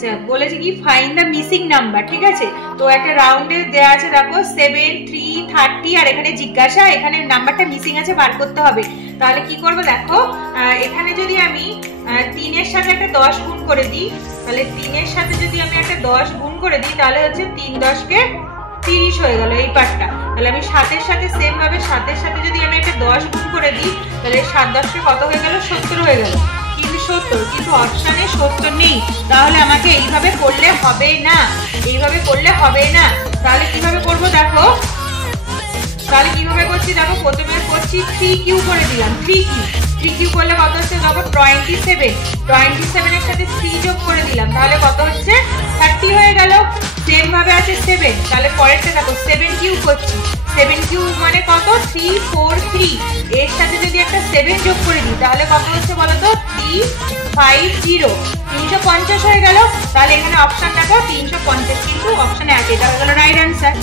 আচ্ছা বলেছে কি ফাইন্ড দ্য মিসিং নাম্বার, ঠিক আছে। তো একটা রাউন্ডে দেওয়া আছে দেখো 7, 3, 30 আর এখানে জিজ্ঞাসা, এখানে নাম্বারটা মিসিং আছে বার করতে হবে। তাহলে কি করব দেখো, এখানে যদি আমি 3 এর সাথে একটা 10 গুণ করে দিই, তাহলে 3 এর সাথে যদি আমি একটা 10 গুণ করে দিই তাহলে হচ্ছে 3 10 কে 30 হয়ে গেল এই পার্টটা। তাহলে আমি 7 এর সাথে সেম ভাবে 7 এর সাথে যদি আমি একটা 10 গুণ করে দিই তাহলে 7 10 কে কত হয়ে গেল 70 হয়ে গেল। কিন্তু 70, কিন্তু অপশনে 70 নেই, তাহলে আমাকে এইভাবে করলে হবে না, এইভাবে করলে হবে না। তাহলে কিভাবে করব দেখো, তাহলে কিভাবে করছি দেখো, প্রথমে করছি 3q করে দিলাম, 3q করলে কত হচ্ছে দেখো 27, 27 এর সাথে 3 যোগ করে দিলাম তাহলে কত হচ্ছে 30 হয়ে গেল। সেম ভাবে আছে 7, তাহলে পরেরটা দেখো 7q করছি, 7q মানে কত 343, এর সাথে যদি একটা 7 যোগ করে দিই তাহলে কত হচ্ছে বলো তো 350, 350 হয়ে গেল। তাহলে এখানে অপশন দেখো 350, কিন্তু অপশন 1, এটা হয়ে গেল রাইট অ্যান্সার।